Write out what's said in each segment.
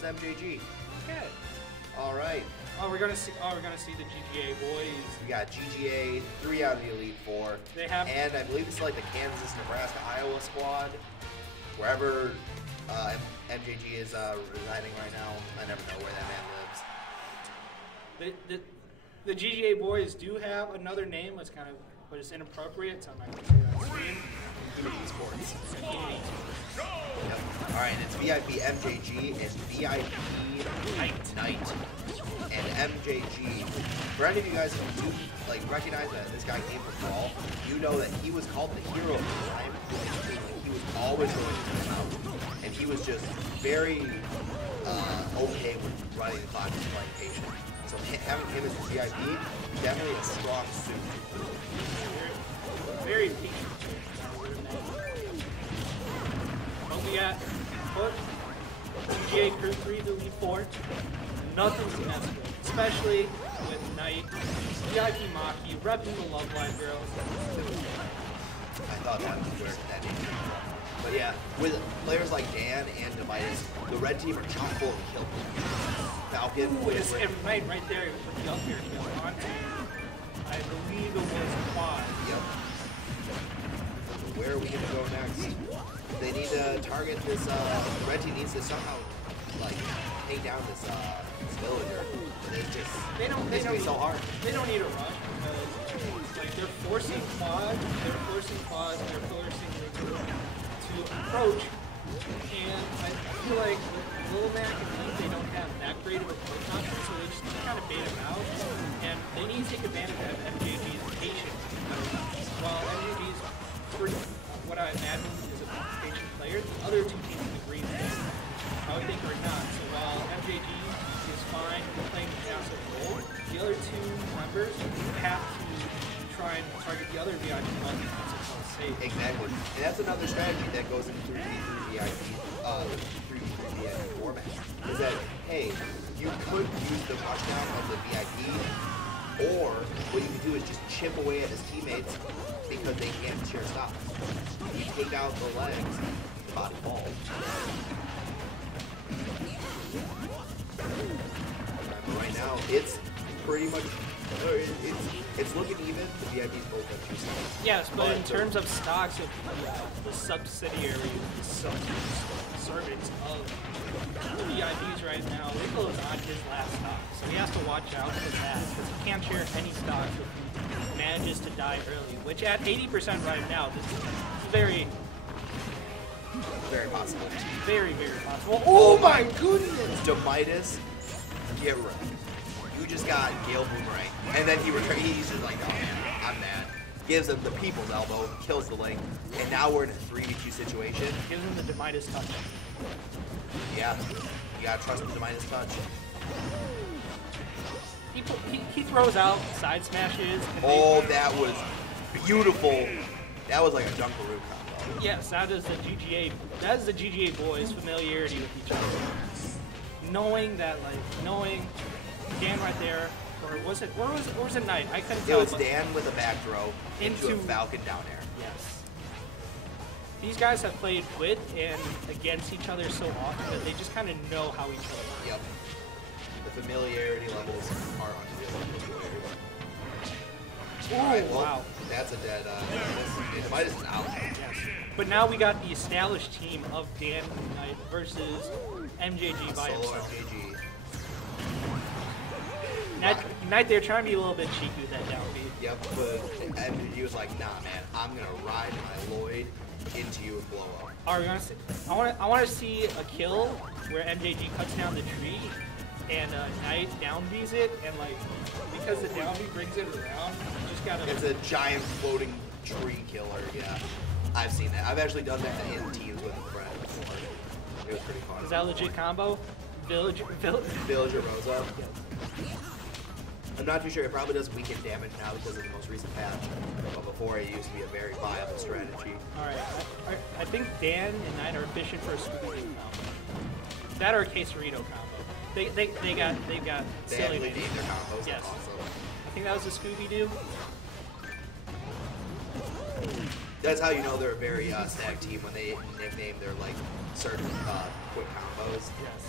versus MJG. Okay. All right. Oh, we're gonna see the GGA boys. We got GGA, 3 out of the Elite 4. They have, and I believe it's like the Kansas, Nebraska, Iowa squad. Wherever MJG is residing right now, I never know where that man lives. the GGA boys do have another name, but it's inappropriate, so I'm not gonna say that on screen. Esports. Yep. All right, and it's VIP MJG and VIP NiTe. And MJG, for any of you guys who do recognize that this guy came from Brawl, you know that he was called the hero of the time. He was always going to come out, and he was just very okay with running the clock and playing patient. So having him as a VIP, definitely a strong suit. Very patient. But we got GGA Crew 3 to Elite 4. Nothing to mess with, especially with NiTe, VIP Maki, repping the Love Live girls. I thought that was where that name came from. But yeah, with players like Dan and Demitus, the red team are chock full of kill. Falcon, and right there, he put the up here on. I believe it was Kwaz. Yep. Where are we going to go next? They need to target this, the red team needs to somehow, take down this villager. It's just, it's going to be so hard. They don't need a rush because, they're forcing Kwaz, they're forcing Linklon to approach, and I feel like Lil Mac and Link, they don't have that great of a approach option, so they just kind of bait him out, and they need to take advantage of MJG's patience. While MJG's pretty, what I imagine is a patient player, the other two teams agree with this, I would think are not. So while MJG is fine playing the passive role, the other two members have to try and target the other VIP button to safe. Exactly. And that's another strategy that goes into 3v3 VIP format. Is that, hey, you could use the rushdown of the VIP, or what you can do is just chip away at his teammates because they can't share stops. You take out the legs, the body falls. Right now, it's pretty much, it's looking even. The VIP's both have 2 stocks. Yes, but in terms of stocks, the subsidiary, the servants of the VIPs right now, Linklon is on his last stock, so he has to watch out for that, because he can't share any stocks if he manages to die early, which at 80% right now, this is very possible. Very, very possible. Oh my goodness! Demitus, get wrecked. You just got Gale Boomerang. And then he's just like, oh man, I'm mad. Gives him the people's elbow, kills the Link, and now we're in a 3v2 situation. Gives him the Demitus touch. Yeah, you gotta trust the Demitus touch. He throws out side smashes. And that was beautiful. That was like a Dunkaroo combo. Yes, that is the GGA boys' familiarity with each other. Knowing Dan right there, or was it NiTe? I couldn't tell. It was Dan with a back throw into a Falcon down air. Yes. These guys have played with and against each other so often that they just kind of know how each other works. Yep. The familiarity levels are unreal. Alright, well, wow. That's a dead, Demitus is out. Yes. But now we got the established team of Dan and NiTe versus MJG by himself. MJG. NiTe, they're trying to be a little bit cheeky with that down beat. Yep, but MJG was like, nah, man, I'm gonna ride my Lloyd into you and blow up. Alright, I want to see a kill where MJG cuts down the tree and NiTe down B's it, and because the down B brings it around, you just gotta. It's a giant floating tree killer. Yeah, I've seen that. I've actually done that in teams with a friend before. It was pretty fun. Is that a legit combo? Villager Rosa. Yeah. I'm not too sure. It probably does weaken damage now because of the most recent patch. But before, it used to be a very viable strategy. Alright, I think Dan and NiTe are efficient for a Scooby-Doo combo. That or a Quesarito combo. They've got silly named their combos. Yes. Awesome. I think that was a Scooby-Doo. That's how you know they're a very stacked team when they nickname their certain quick combos. Yes.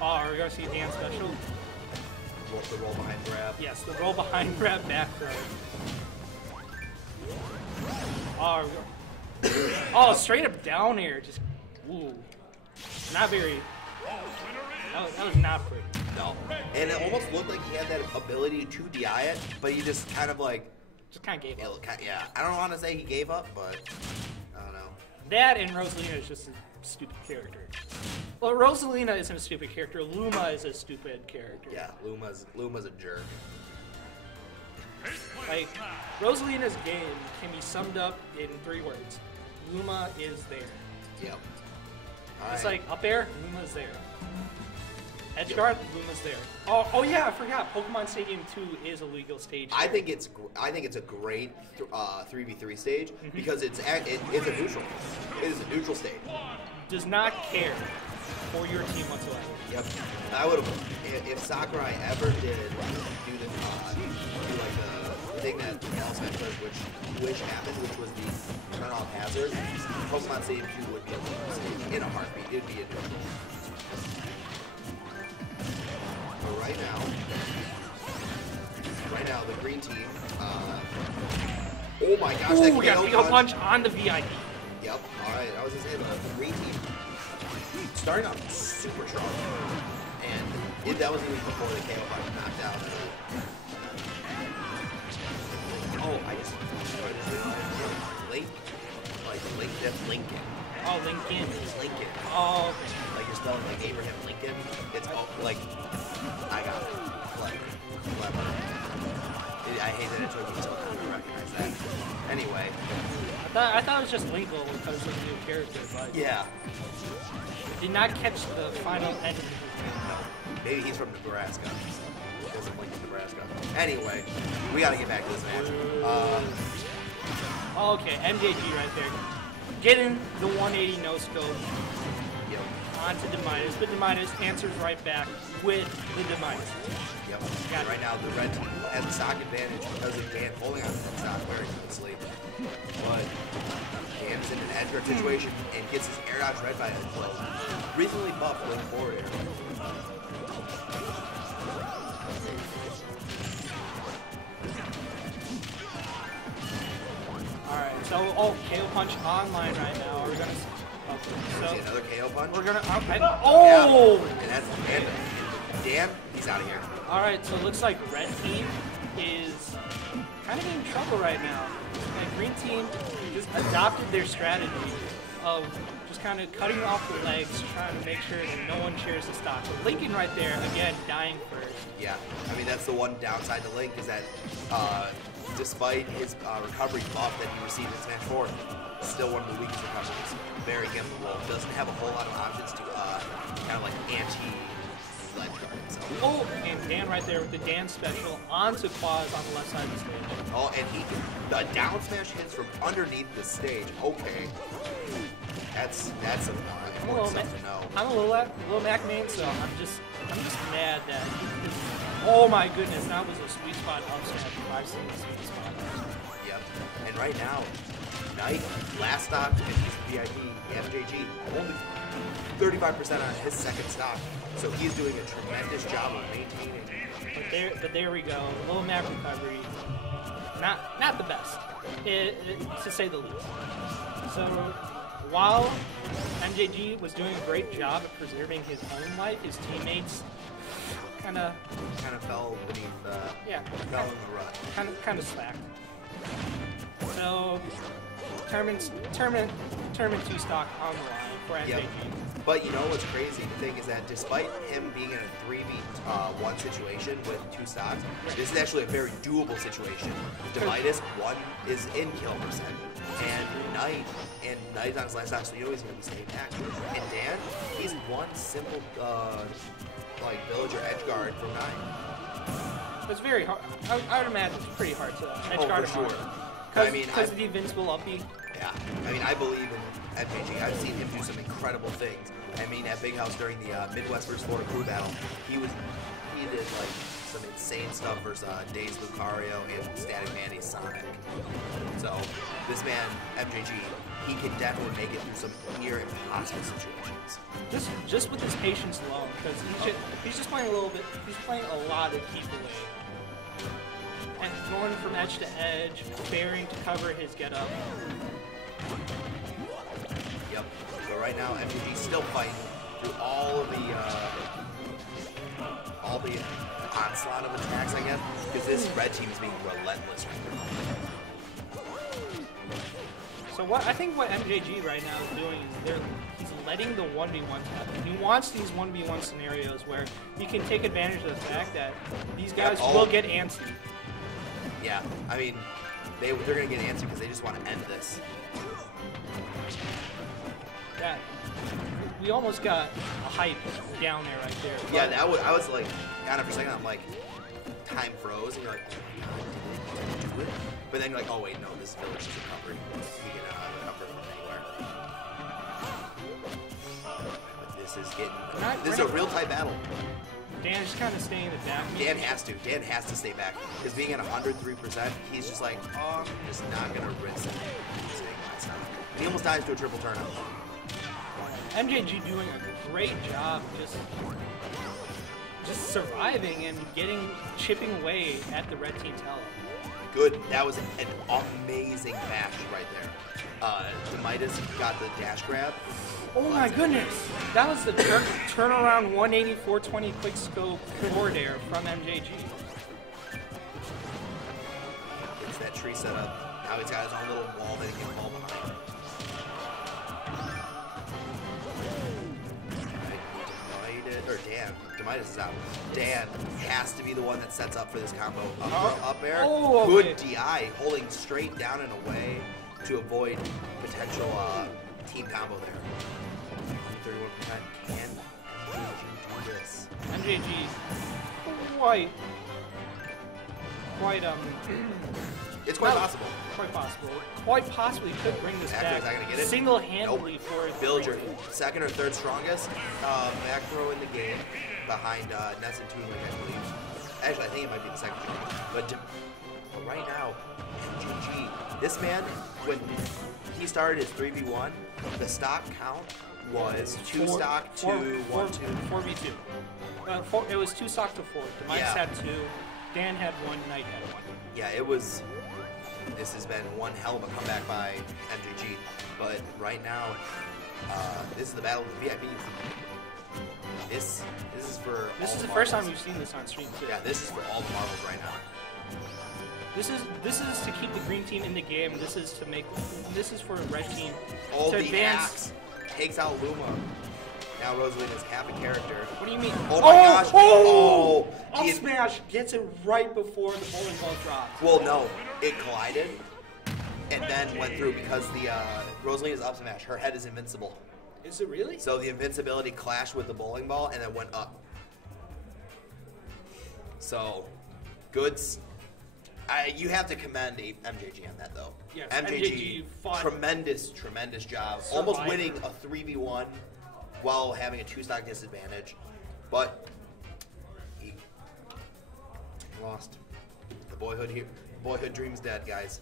Oh, we're going to see Dan special. The roll behind grab. Yes, the roll behind grab back throw. Oh, oh, straight up down air. Just, ooh. Not very. That was not pretty. No. And it almost looked like he had that ability to DI it, but he just kind of like. Just kind of gave up. Yeah. I don't want to say he gave up, but I don't know. That and Rosalina is just a stupid character. Well, Rosalina isn't a stupid character. Luma is a stupid character. Yeah, Luma's a jerk. Like, Rosalina's game can be summed up in 3 words. Luma is there. Yep. It's like up air, Luma's there. Edge guard, Luma's there. Oh yeah, I forgot. Pokemon Stadium 2 is a legal stage. I think it's a great 3v3 stage because it's a neutral. It is a neutral stage. Does not care for your team whatsoever. Yep. I would have if Sakurai ever did do the like the thing that else does, which happened, which was the run off hazard. Pokemon Stadium 2 would be a neutral stage in a heartbeat. It'd be a neutral. But right now, the green team. Oh my gosh! Ooh, we got a punch on the VIP. Yep. All right. I was just saying the green team starting off super strong, and that was even before the KO punch knocked out. Oh, I just Link, like Link, that's Lincoln. Oh, Lincoln. It's Lincoln. Oh, okay. Like you're spelling like Abraham Lincoln. It's all like I got it. Clever. I hate that it took me so long to recognize that. Anyway. I thought it was just Linklon because of the new character, but yeah. Did not catch the final end of the No. Maybe he's from Nebraska. He doesn't link to Nebraska. Anyway, we gotta get back to this match. Okay, MJG right there. Getting the 180 no-scope onto Demitus, but Demitus answers right back with the Demitus. Yep. And right now, the red team has the stock advantage because of Dan holding on to the stock very closely. But Dan's in an edge guard situation and gets his air dodge right by a recently buffed with forward air. Alright, so, KO punch online right now. We're gonna see another KO punch? We're gonna, oh! Yeah. And that's Dan, he's out of here. Alright, so it looks like red team is kind of in trouble right now. Like green team just adopted their strategy of just kind of cutting off the legs, trying to make sure that no one shares the stock. But Lincoln right there, again, dying first. Yeah, I mean, that's the one downside to Link is that despite his recovery buff that he received in Smash 4, still one of the weakest recoveries. Very gimbal, doesn't have a whole lot of options to kind of like anti-ledge guard himself. Oh, and Dan right there with the Dan special onto Kwaz on the left side of the stage. Oh, and the down smash hits from underneath the stage. Okay. That's a lot. I'm a little Mac main, so I'm just mad that oh my goodness, that was a sweet spot up smash if I've seen a sweet spot. Yep. And right now, NiTe, last stock, and he's VIP, MJG, only 35% on his second stock. So he's doing a tremendous job of maintaining. But there we go. Low map recovery. Not the best, to say the least. So while MJG was doing a great job at preserving his own life, his teammates kind of fell beneath. Fell in the rut. Kind of slacked. So tournament 2 stock on the line for MJG. Yep. But you know what's crazy? The thing is that despite him being in a 3v1 situation with 2 stocks, this is actually a very doable situation. Demitus, 1 is in kill percent, and NiTe's on his last stock, so you know he's going to be staying active. And Dan, he's 1 simple like villager edge guard from 9. It's very hard. I would imagine it's pretty hard to edge guard him. Sure. Because of the invincible uppy. Yeah, I mean, I believe in MJG. I've seen him do some incredible things. I mean, at Big House during the Midwest vs. Florida crew battle, he did like some insane stuff versus Days Lucario and Static Manny Sonic. So this man, MJG, he can definitely make it through some near impossible situations. Just with his patience alone, because he's just playing a little bit. He's playing a lot of keep away, and going from edge to edge, bearing to cover his get up. Yep. So right now, MJG's still fighting through all the onslaught of attacks, I guess, because this red team is being relentless right now. So I think what MJG right now is doing is he's letting the 1v1s happen. He wants these 1v1 scenarios where he can take advantage of the fact that these guys will get antsy. Yeah, I mean, they're going to get antsy because they just want to end this. Yeah, we almost got a hype down there right there. Yeah, I was like, kind of for a second, I'm like, time froze, and you're like, oh my god, did it do it? But then you're like, oh wait, no, this village is recovered. We can recover from anywhere. But this is a real tight battle. Dan is kind of staying in the back. Dan has to stay back. Because being at 103%, he's just like, oh, I'm just not going to risk it. And he almost dies to a triple turnout. MJG doing a great job just surviving and chipping away at the red team's health. Good. That was an amazing match right there. Demitus got the dash grab. Oh my goodness! That was the turnaround 180-420 quick scope forward air from MJG. It's that tree setup. Now he's got his own little wall that he can fall behind. Demitus is out. Dan has to be the one that sets up for this combo. Up air. Oh, good DI, holding straight down and away to avoid potential team combo there. 31%. Can MJG do this? MJG it's quite possible. Quite possibly could bring this back single-handedly for build your second or third strongest back throw in the game behind Ness and Toonlink, I believe. Actually, I think it might be the second strongest. But right now, MJG, this man, when he started his 3v1, the stock count was 2 stock to 1, 2. 4v2. It was 2 stock to 4. Demitus had 2. Dan had 1. NiTe had 1. Yeah, this has been one hell of a comeback by MJG. But right now, this is the battle of the VIP. This is for. This is the first time we've seen this on stream too. Yeah, this is for all the marbles right now. This is to keep the green team in the game. This is for the red team to advance. Axe takes out Luma. Now Rosalina is half a character. What do you mean? Oh my gosh! Up smash gets it right before the bowling ball drops. Well, no, it collided and then went through because the Rosalina's up smash. Her head is invincible. Is it really? So the invincibility clashed with the bowling ball and then went up. So, goods. You have to commend MJG on that, though. Yes, MJG fought. Tremendous job. Survivor. Almost winning a 3v1 while having a 2-stock disadvantage. But he lost. The boyhood dream is dead, guys.